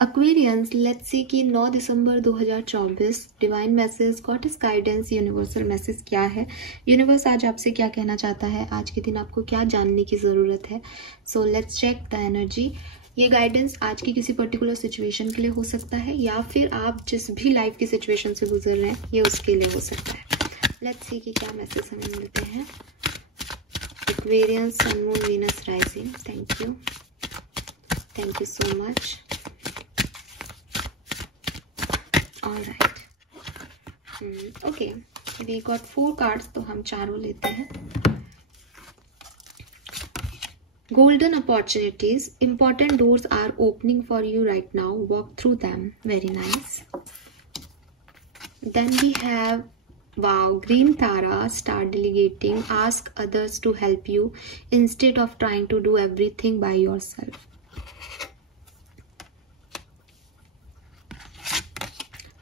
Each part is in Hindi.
Aquarians, लेट्स सी कि 9 दिसंबर 2024 divine message, goddess guidance, universal message क्या है। यूनिवर्स आज आपसे क्या कहना चाहता है, आज के दिन आपको क्या जानने की ज़रूरत है। So let's check the energy. ये गाइडेंस आज की किसी पर्टिकुलर सिचुएशन के लिए हो सकता है या फिर आप जिस भी लाइफ की सिचुएशन से गुजर रहे हैं ये उसके लिए हो सकता है। लेट्स सी कि क्या मैसेज हमें मिलते हैं। Aquarian, sun, moon, Venus, rising. Thank you so much. Alright, okay, we got 4 cards, तो हम चारों लेते हैं। Golden opportunities, important doors are opening for you right now. Walk through them. Very nice. Then we have, wow, green Tara, start delegating. Ask others to help you instead of trying to do everything by yourself.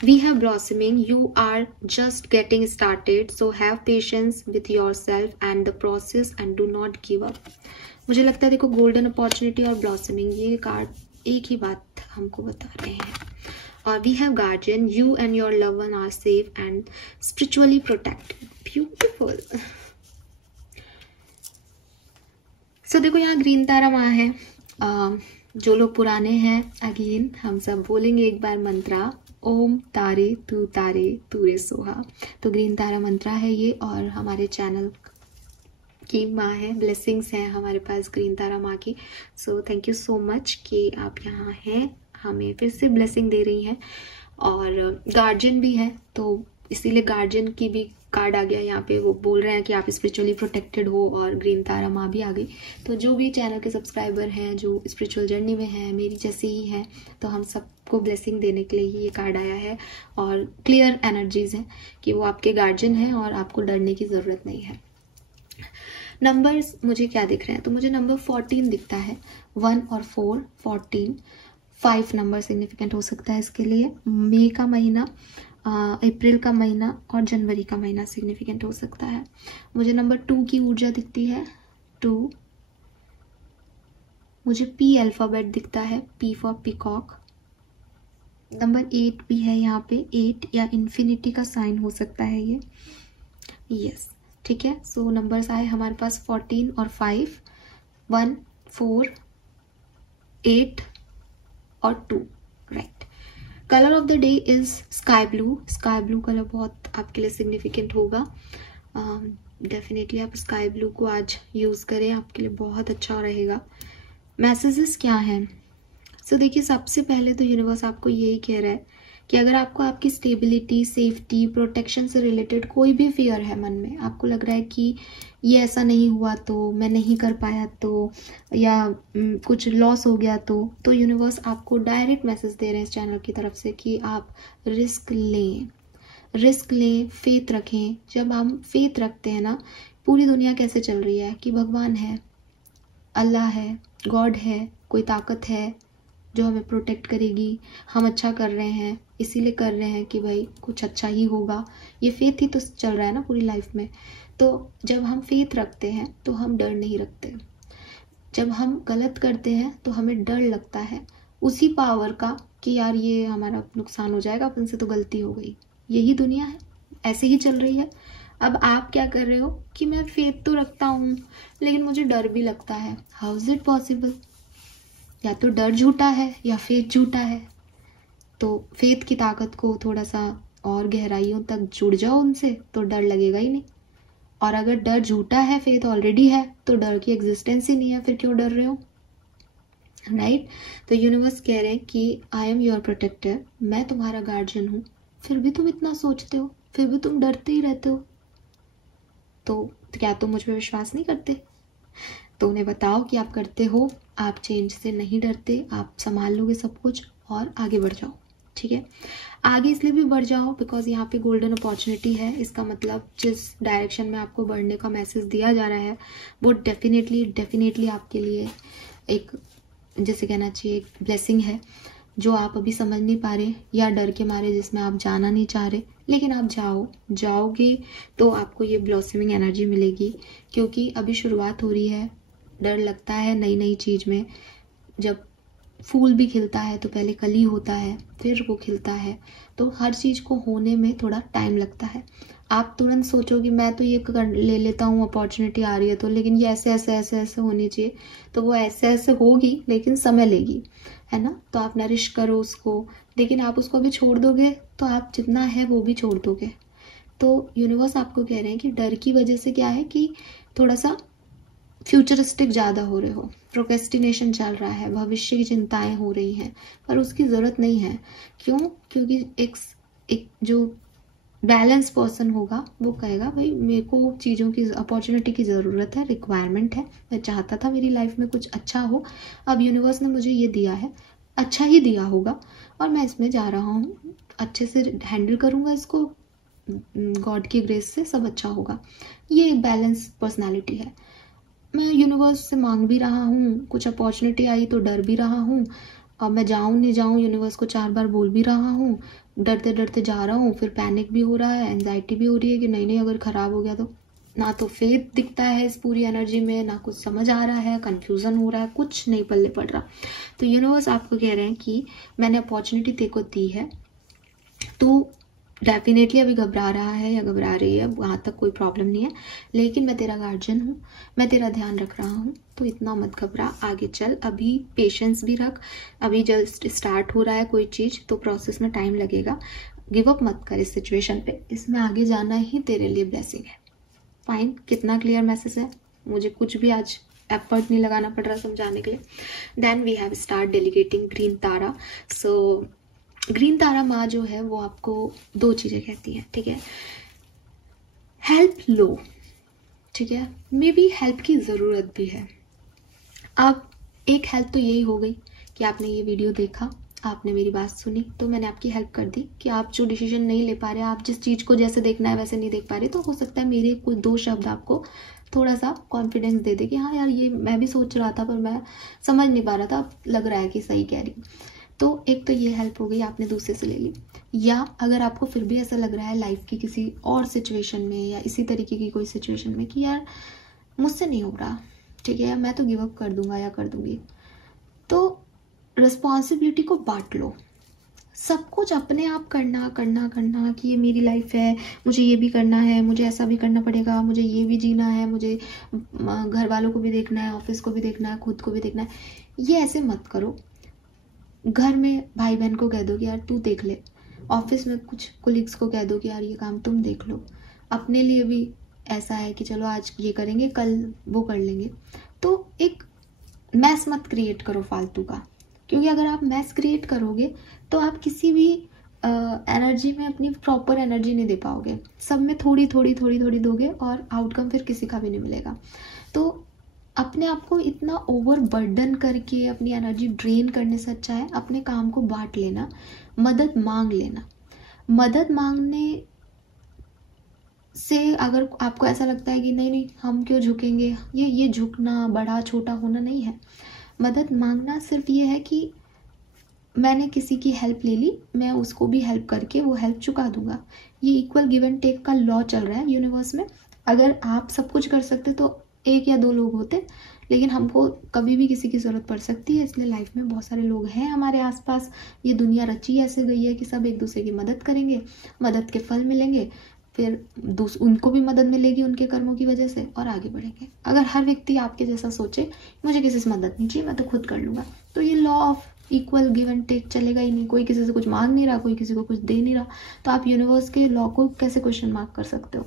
We have blossoming. You are just getting started, so have patience with yourself and the process and do not give up. मुझे लगता है देखो, गोल्डन अपॉर्चुनिटी और ब्लॉसमिंग ये कार्ड एक ही बात हमको बता रहे हैं। और we have guardian, you and your love one are safe and spiritually protected. Beautiful. So देखो यहाँ ग्रीन तारा माँ है। जो लोग पुराने हैं, अगेन हम सब बोलेंगे एक बार मंत्रा, ओम तारे तू रे सोहा। तो ग्रीन तारा मंत्रा है ये, और हमारे चैनल की माँ है। ब्लेसिंग्स हैं हमारे पास ग्रीन तारा माँ की। So thank you so much कि आप यहाँ हैं, हमें फिर से ब्लेसिंग दे रही हैं। और गार्जियन भी है, तो इसीलिए गार्जियन की भी कार्ड आ गया यहाँ पे। वो बोल रहे हैं कि आप स्पिरिचुअली प्रोटेक्टेड हो, और ग्रीन तारा माँ भी आ गई। तो जो भी चैनल के सब्सक्राइबर हैं, जो स्पिरिचुअल जर्नी में हैं, मेरी जैसे ही हैं, तो हम सबको ब्लेसिंग देने के लिए ही ये कार्ड आया है। और क्लियर एनर्जीज हैं कि वो आपके गार्जियन हैं और आपको डरने की ज़रूरत नहीं है। नंबर्स मुझे क्या दिख रहे हैं, तो मुझे नंबर 14 दिखता है। 1 और 4, 14, 5 नंबर सिग्निफिकेंट हो सकता है इसके लिए। मई का महीना, अप्रैल का महीना और जनवरी का महीना सिग्निफिकेंट हो सकता है। मुझे नंबर 2 की ऊर्जा दिखती है, 2। मुझे पी अल्फ़ाबेट दिखता है, पी फॉर पीकॉक। नंबर 8 भी है यहाँ पे, 8 या इन्फिनिटी का साइन हो सकता है ये। यस, ठीक है। सो नंबर्स आए हमारे पास 14 और 5, 1, 4, 8 और 2, right. Colour of the day is sky blue. Sky blue colour बहुत आपके लिए सिग्निफिकेंट होगा। डेफिनेटली आप स्काई ब्लू को आज यूज़ करें, आपके लिए बहुत अच्छा रहेगा। मैसेजेस क्या हैं? सो देखिए, सबसे पहले तो यूनिवर्स आपको यही कह रहा है कि अगर आपको आपकी स्टेबिलिटी, सेफ्टी, प्रोटेक्शन से रिलेटेड कोई भी फियर है मन में, आपको लग रहा है कि ये ऐसा नहीं हुआ तो, मैं नहीं कर पाया तो, या कुछ लॉस हो गया तो यूनिवर्स आपको डायरेक्ट मैसेज दे रहे हैं इस चैनल की तरफ से कि आप रिस्क लें, फेथ रखें। जब हम फेथ रखते हैं ना, पूरी दुनिया कैसे चल रही है कि भगवान है, अल्लाह है, गॉड है, कोई ताकत है जो हमें प्रोटेक्ट करेगी, हम अच्छा कर रहे हैं इसीलिए कर रहे हैं कि भाई कुछ अच्छा ही होगा। ये फेथ ही तो चल रहा है ना पूरी लाइफ में। तो जब हम फेथ रखते हैं तो हम डर नहीं रखते। जब हम गलत करते हैं तो हमें डर लगता है उसी पावर का कि यार ये हमारा नुकसान हो जाएगा, अपन से तो गलती हो गई। यही दुनिया है, ऐसे ही चल रही है। अब आप क्या कर रहे हो कि मैं फेथ तो रखता हूँ लेकिन मुझे डर भी लगता है। How is it possible? या तो डर झूठा है या फेथ झूठा है। तो फेथ की ताकत को थोड़ा सा और गहराइयों तक जुड़ जाओ उनसे, तो डर लगेगा ही नहीं। और अगर डर झूठा है, फेथ ऑलरेडी है, तो डर की एग्जिस्टेंस ही नहीं है, फिर क्यों डर रहे हो, राइट? तो यूनिवर्स कह रहे हैं कि आई एम योर प्रोटेक्टर, मैं तुम्हारा गार्जियन हूँ, फिर भी तुम इतना सोचते हो, फिर भी तुम डरते ही रहते हो। तो क्या तुम मुझ पर विश्वास नहीं करते? तो उन्हें बताओ कि आप करते हो, आप चेंज से नहीं डरते, आप संभाल लोगे सब कुछ और आगे बढ़ जाओ, ठीक है? आगे इसलिए भी बढ़ जाओ बिकॉज यहाँ पे गोल्डन अपॉर्चुनिटी है। इसका मतलब जिस डायरेक्शन में आपको बढ़ने का मैसेज दिया जा रहा है वो डेफिनेटली आपके लिए एक, जैसे कहना चाहिए, एक ब्लेसिंग है जो आप अभी समझ नहीं पा रहे या डर के मारे जिसमें आप जाना नहीं चाह रहे, लेकिन आप जाओगे तो आपको ये ब्लॉसमिंग एनर्जी मिलेगी। क्योंकि अभी शुरुआत हो रही है, डर लगता है नई चीज़ में। जब फूल भी खिलता है तो पहले कली होता है, फिर वो खिलता है। तो हर चीज़ को होने में थोड़ा टाइम लगता है। आप तुरंत सोचोगे मैं तो ये कर ले लेता हूँ, अपॉर्चुनिटी आ रही है तो, लेकिन ये ऐसे ऐसे ऐसे ऐसे होनी चाहिए, तो वो ऐसे ऐसे होगी लेकिन समय लेगी, है ना। तो आप नरिश करो उसको, लेकिन आप उसको भी छोड़ दोगे तो आप जितना है वो भी छोड़ दोगे। तो यूनिवर्स आपको कह रहे हैं कि डर की वजह से क्या है कि थोड़ा सा फ्यूचरिस्टिक ज़्यादा हो रहे हो, प्रोक्रेस्टिनेशन चल रहा है, भविष्य की चिंताएं हो रही हैं, पर उसकी ज़रूरत नहीं है। क्यों? क्योंकि एक जो बैलेंस पर्सन होगा वो कहेगा भाई मेरे को चीज़ों की, अपॉर्चुनिटी की ज़रूरत है, रिक्वायरमेंट है, मैं चाहता था मेरी लाइफ में कुछ अच्छा हो, अब यूनिवर्स ने मुझे ये दिया है, अच्छा ही दिया होगा और मैं इसमें जा रहा हूँ, अच्छे से हैंडल करूँगा इसको, गॉड की ग्रेस से सब अच्छा होगा। ये एक बैलेंस पर्सनालिटी है। मैं यूनिवर्स से मांग भी रहा हूँ, कुछ अपॉर्चुनिटी आई तो डर भी रहा हूँ, अब मैं जाऊँ नहीं जाऊँ यूनिवर्स को 4 बार बोल भी रहा हूँ, डरते डरते जा रहा हूँ, फिर पैनिक भी हो रहा है, एंजाइटी भी हो रही है कि नहीं नहीं अगर ख़राब हो गया तो। ना तो फेथ दिखता है इस पूरी एनर्जी में, ना कुछ समझ आ रहा है, कंफ्यूजन हो रहा है, कुछ नहीं पल्ले पड़ रहा। तो यूनिवर्स आपको कह रहे हैं कि मैंने अपॉर्चुनिटी तेरे को दी है, तो डेफिनेटली अभी घबरा रहा है या घबरा रही है, वहाँ तक कोई प्रॉब्लम नहीं है, लेकिन मैं तेरा गार्जियन हूँ, मैं तेरा ध्यान रख रहा हूँ, तो इतना मत घबरा, आगे चल, अभी पेशेंस भी रख, अभी जस्ट स्टार्ट हो रहा है कोई चीज़ तो प्रोसेस में टाइम लगेगा, गिव अप मत कर इस सिचुएशन पे, इसमें आगे जाना ही तेरे लिए ब्लेसिंग है। फाइन, कितना क्लियर मैसेज है, मुझे कुछ भी आज एफर्ट नहीं लगाना पड़ रहा समझाने के लिए। Then we have start delegating green Tara. So green Tara माँ जो है वो आपको 2 चीज़ें कहती है, ठीक है। हेल्प लो, ठीक है, मे बी हेल्प की ज़रूरत भी है। अब एक हेल्प तो यही हो गई कि आपने ये वीडियो देखा, आपने मेरी बात सुनी, तो मैंने आपकी हेल्प कर दी कि आप जो डिसीजन नहीं ले पा रहे, आप जिस चीज़ को जैसे देखना है वैसे नहीं देख पा रहे, तो हो सकता है मेरे कुछ 2 शब्द आपको थोड़ा सा कॉन्फिडेंस दे दे कि हाँ यार ये मैं भी सोच रहा था पर मैं समझ नहीं पा रहा था, लग रहा है कि सही कह रही। तो एक तो ये हेल्प हो गई, आपने दूसरे से ले ली। या अगर आपको फिर भी ऐसा लग रहा है लाइफ की किसी और सिचुएशन में या इसी तरीके की कोई सिचुएशन में कि यार मुझसे नहीं हो रहा, ठीक है, मैं तो गिव अप कर दूंगा या कर दूंगी, तो रिस्पॉन्सिबिलिटी को बांट लो। सब कुछ अपने आप करना करना करना कि ये मेरी लाइफ है, मुझे ये भी करना है, मुझे ऐसा भी करना पड़ेगा, मुझे ये भी जीना है, मुझे घर वालों को भी देखना है, ऑफिस को भी देखना है, खुद को भी देखना है, ये ऐसे मत करो। घर में भाई बहन को कह दो कि यार तू देख ले, ऑफिस में कुछ कोलिग्स को कह दो कि यार ये काम तुम देख लो, अपने लिए भी ऐसा है कि चलो आज ये करेंगे कल वो कर लेंगे। तो एक मैस मत क्रिएट करो फालतू का, क्योंकि अगर आप मैस क्रिएट करोगे तो आप किसी भी एनर्जी में अपनी प्रॉपर एनर्जी नहीं दे पाओगे, सब में थोड़ी थोड़ी थोड़ी थोड़ी दोगे और आउटकम फिर किसी का भी नहीं मिलेगा। तो अपने आप को इतना ओवर बर्डन करके अपनी एनर्जी ड्रेन करने से अच्छा है अपने काम को बांट लेना, मदद मांग लेना। मदद मांगने से अगर आपको ऐसा लगता है कि नहीं नहीं हम क्यों झुकेंगे, ये झुकना बड़ा छोटा होना नहीं है। मदद मांगना सिर्फ ये है कि मैंने किसी की हेल्प ले ली, मैं उसको भी हेल्प करके वो हेल्प चुका दूंगा। ये इक्वल गिव एंड टेक का लॉ चल रहा है यूनिवर्स में। अगर आप सब कुछ कर सकते तो 1 या 2 लोग होते, लेकिन हमको कभी भी किसी की ज़रूरत पड़ सकती है, इसलिए लाइफ में बहुत सारे लोग हैं हमारे आसपास। ये दुनिया रची ऐसे गई है कि सब एक दूसरे की मदद करेंगे, मदद के फल मिलेंगे, फिर उनको भी मदद मिलेगी उनके कर्मों की वजह से और आगे बढ़ेंगे। अगर हर व्यक्ति आपके जैसा सोचे मुझे किसी से मदद नहीं चाहिए, मैं तो खुद कर लूँगा, तो ये law of equal give and take चलेगा ही नहीं। कोई किसी से कुछ मांग नहीं रहा, कोई किसी को कुछ दे नहीं रहा, तो आप यूनिवर्स के लॉ को कैसे क्वेश्चन मार्क कर सकते हो,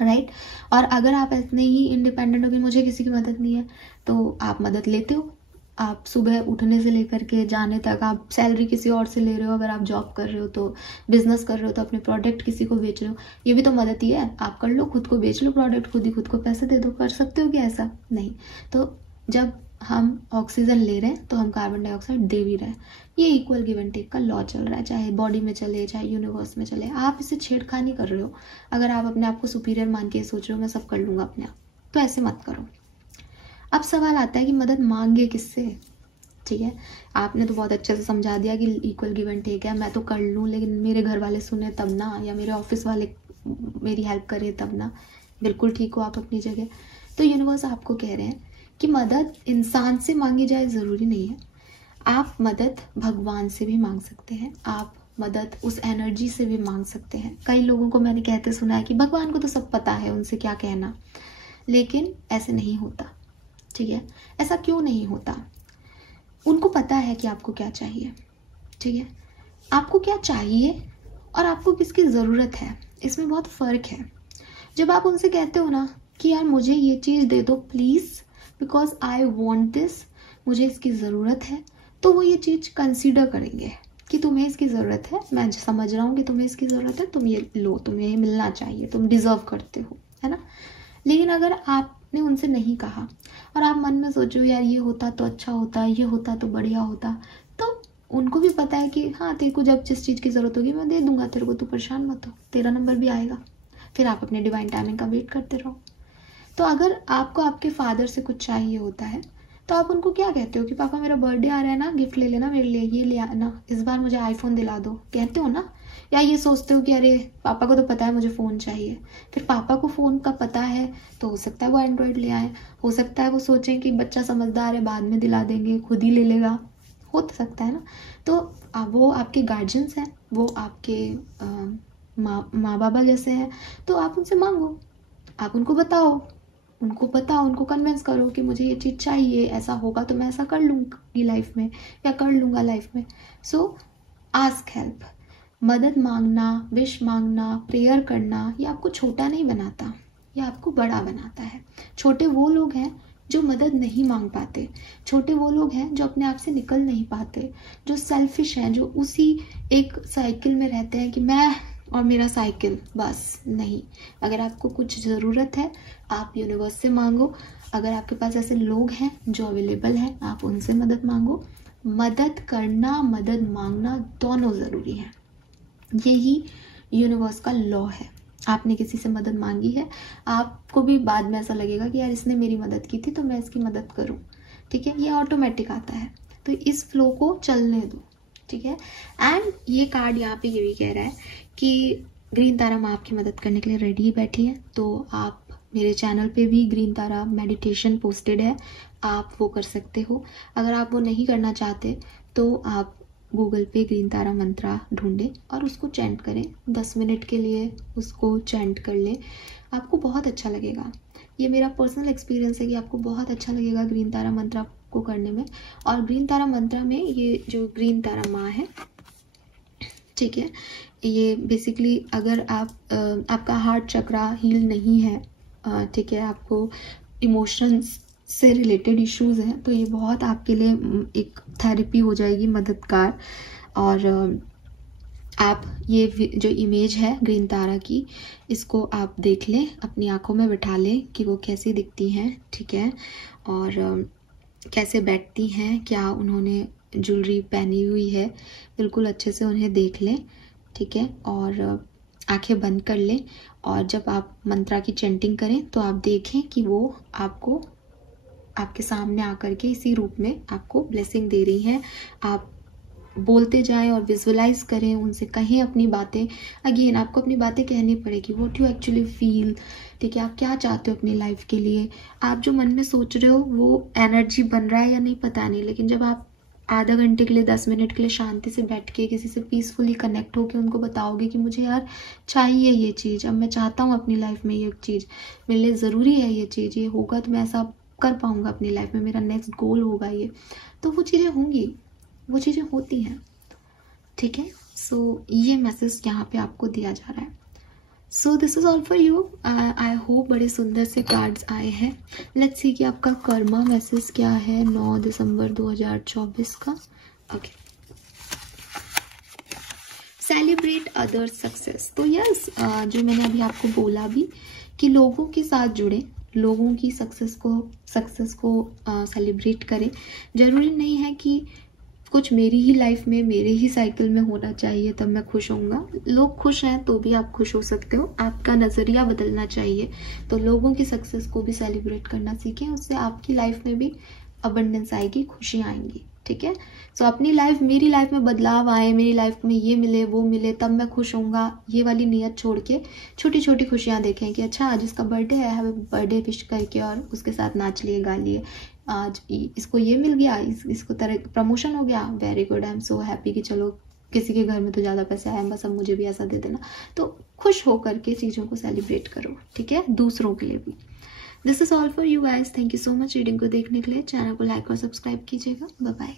राइट। और अगर आप इतने ही इंडिपेंडेंट हो कि मुझे किसी की मदद नहीं है, तो आप मदद लेते हो। आप सुबह उठने से लेकर के जाने तक आप सैलरी किसी और से ले रहे हो, अगर आप जॉब कर रहे हो तो, बिजनेस कर रहे हो तो अपने प्रोडक्ट किसी को बेच रहे हो, ये भी तो मदद ही है। आप कर लो, खुद को बेच लो प्रोडक्ट, खुद ही खुद को पैसे दे दो। कर सकते हो क्या ऐसा? नहीं। तो जब हम ऑक्सीजन ले रहे हैं तो हम कार्बन डाइऑक्साइड दे भी रहे हैं। ये इक्वल गिव एंड टेक का लॉ चल रहा है, चाहे बॉडी में चले चाहे यूनिवर्स में चले। आप इसे छेड़खानी कर रहे हो। अगर आप अपने आप को सुपीरियर मान के सोच रहे हो मैं सब कर लूँगा अपने आप, तो ऐसे मत करो। अब सवाल आता है कि मदद मांगे किससे, ठीक है। आपने तो बहुत अच्छे से समझा दिया कि इक्वल गिव एंड टेक है, मैं तो कर लूँ लेकिन मेरे घर वाले सुने तब ना, या मेरे ऑफिस वाले मेरी हेल्प करें तब ना। बिल्कुल ठीक हो आप अपनी जगह। तो यूनिवर्स आपको कह रहे हैं कि मदद इंसान से मांगी जाए ज़रूरी नहीं है। आप मदद भगवान से भी मांग सकते हैं, आप मदद उस एनर्जी से भी मांग सकते हैं। कई लोगों को मैंने कहते सुना है कि भगवान को तो सब पता है, उनसे क्या कहना, लेकिन ऐसे नहीं होता। ठीक है, ऐसा क्यों नहीं होता? उनको पता है कि आपको क्या चाहिए। ठीक है, आपको क्या चाहिए और आपको किसकी ज़रूरत है, इसमें बहुत फ़र्क है। जब आप उनसे कहते हो ना कि यार मुझे ये चीज़ दे दो please, because I want this, मुझे इसकी ज़रूरत है, तो वो ये चीज़ कंसीडर करेंगे कि तुम्हें इसकी ज़रूरत है, मैं समझ रहा हूँ कि तुम्हें इसकी ज़रूरत है, तुम ये लो, तुम्हें ये मिलना चाहिए, तुम डिज़र्व करते हो, है ना। लेकिन अगर आपने उनसे नहीं कहा और आप मन में सोचो यार ये होता तो अच्छा होता, ये होता तो बढ़िया होता, तो उनको भी पता है कि हाँ तेरे को जब जिस चीज़ की ज़रूरत होगी मैं दे दूंगा तेरे को, तू परेशान मत हो, तेरा नंबर भी आएगा। फिर आप अपने डिवाइन टाइमिंग का वेट करते रहो। तो अगर आपको आपके फादर से कुछ चाहिए होता है तो आप उनको क्या कहते हो कि पापा मेरा बर्थडे आ रहा है ना, गिफ्ट ले लेना मेरे लिए, ये ले आना, इस बार मुझे आईफोन दिला दो, कहते हो ना। या ये सोचते हो कि अरे पापा को तो पता है मुझे फ़ोन चाहिए, फिर पापा को फ़ोन का पता है तो हो सकता है वो एंड्रॉयड ले आए, हो सकता है वो सोचें कि बच्चा समझदार है बाद में दिला देंगे, खुद ही ले लेगा, हो सकता है ना। तो वो आपके गार्जियंस हैं, वो आपके माँ बाबा जैसे हैं, तो आप उनसे मांगो, आप उनको बताओ, उनको कन्विंस करो कि मुझे ये चीज़ चाहिए, ऐसा होगा तो मैं ऐसा कर लूँगी लाइफ में या कर लूँगा लाइफ में। सो आस्क हेल्प। मदद मांगना, विश मांगना, प्रेयर करना, ये आपको छोटा नहीं बनाता, ये आपको बड़ा बनाता है। छोटे वो लोग हैं जो मदद नहीं मांग पाते, छोटे वो लोग हैं जो अपने आप से निकल नहीं पाते, जो सेल्फिश हैं, जो उसी एक साइकिल में रहते हैं कि मैं और मेरा साइकिल, बस नहीं। अगर आपको कुछ ज़रूरत है आप यूनिवर्स से मांगो, अगर आपके पास ऐसे लोग हैं जो अवेलेबल हैं आप उनसे मदद मांगो। मदद करना, मदद मांगना दोनों ज़रूरी है, यही यूनिवर्स का लॉ है। आपने किसी से मदद मांगी है, आपको भी बाद में ऐसा लगेगा कि यार इसने मेरी मदद की थी तो मैं इसकी मदद करूं। ठीक है, ये ऑटोमेटिक आता है, तो इस फ्लो को चलने दो। ठीक है, एंड ये कार्ड यहाँ पे ये भी कह रहा है कि ग्रीन तारा माँ आपकी मदद करने के लिए रेडी ही बैठी है। तो आप मेरे चैनल पे भी ग्रीन तारा मेडिटेशन पोस्टेड है, आप वो कर सकते हो। अगर आप वो नहीं करना चाहते तो आप गूगल पे ग्रीन तारा मंत्रा ढूंढें और उसको चैंट करें, 10 मिनट के लिए उसको चैंट कर लें, आपको बहुत अच्छा लगेगा। ये मेरा पर्सनल एक्सपीरियंस है कि आपको बहुत अच्छा लगेगा ग्रीन तारा मंत्रा को करने में। और ग्रीन तारा मंत्रा में ये जो ग्रीन तारा माँ है, ठीक है, ये बेसिकली अगर आपका हार्ट चक्रा हील नहीं है, ठीक है, आपको इमोशंस से रिलेटेड इश्यूज हैं, तो ये बहुत आपके लिए एक थेरेपी हो जाएगी, मददगार। और आप ये जो इमेज है ग्रीन तारा की, इसको आप देख लें, अपनी आंखों में बिठा लें कि वो कैसी दिखती हैं। ठीक है, और कैसे बैठती हैं, क्या उन्होंने ज्वेलरी पहनी हुई है, बिल्कुल अच्छे से उन्हें देख लें। ठीक है, और आंखें बंद कर लें, और जब आप मंत्रा की चैंटिंग करें तो आप देखें कि वो आपको आपके सामने आकर के इसी रूप में आपको ब्लेसिंग दे रही हैं। आप बोलते जाएं और विजुअलाइज करें, उनसे कहें अपनी बातें। अगेन आपको अपनी बातें कहनी पड़ेगी, व्हाट यू एक्चुअली फील। ठीक है, आप क्या चाहते हो अपनी लाइफ के लिए, आप जो मन में सोच रहे हो वो एनर्जी बन रहा है या नहीं पता नहीं, लेकिन जब आप आधा घंटे के लिए, 10 मिनट के लिए शांति से बैठ के किसी से पीसफुली कनेक्ट होकर उनको बताओगे कि मुझे यार चाहिए ये चीज़, अब मैं चाहता हूँ अपनी लाइफ में ये चीज़, मेरे लिए ज़रूरी है ये चीज़, ये होगा तो मैं ऐसा कर पाऊँगा अपनी लाइफ में, मेरा नेक्स्ट गोल होगा ये, तो वो चीज़ें होंगी, वो चीज़ें होती हैं। ठीक है, सो ये मैसेज यहाँ पे आपको दिया जा रहा है। So this is all for you. I hope बड़े सुंदर से कार्ड्स आए हैं। लेट्स सी कि आपका कर्मा मैसेज क्या है 9 दिसंबर 2024 का। Okay, celebrate other success. तो यस, जो मैंने अभी आपको बोला भी कि लोगों के साथ जुड़े, लोगों की सक्सेस को सेलिब्रेट करें। ज़रूरी नहीं है कि कुछ मेरी ही लाइफ में, मेरे ही साइकिल में होना चाहिए तब मैं खुश होऊंगा। लोग खुश हैं तो भी आप खुश हो सकते हो, आपका नज़रिया बदलना चाहिए। तो लोगों की सक्सेस को भी सेलिब्रेट करना सीखें, उससे आपकी लाइफ में भी अबंडेंस आएगी, खुशियाँ आएंगी। ठीक है, सो अपनी लाइफ, मेरी लाइफ में बदलाव आए, मेरी लाइफ में ये मिले वो मिले तब मैं खुश होऊंगा, ये वाली नियत छोड़ के छोटी छोटी खुशियाँ देखें कि अच्छा आज इसका बर्थडे है, हैप्पी बर्थडे विश करके और उसके साथ नाच लिए गा लिए, आज इसको ये मिल गया, इसको तरह प्रमोशन हो गया, very good, I am so happy कि चलो किसी के घर में तो ज़्यादा पैसे आए, बस अब मुझे भी ऐसा दे देना। तो खुश होकर के चीज़ों को सेलिब्रेट करो, ठीक है, दूसरों के लिए भी। This is all for you guys, thank you so much reading को देखने के लिए। चैनल को लाइक और सब्सक्राइब कीजिएगा। Bye bye.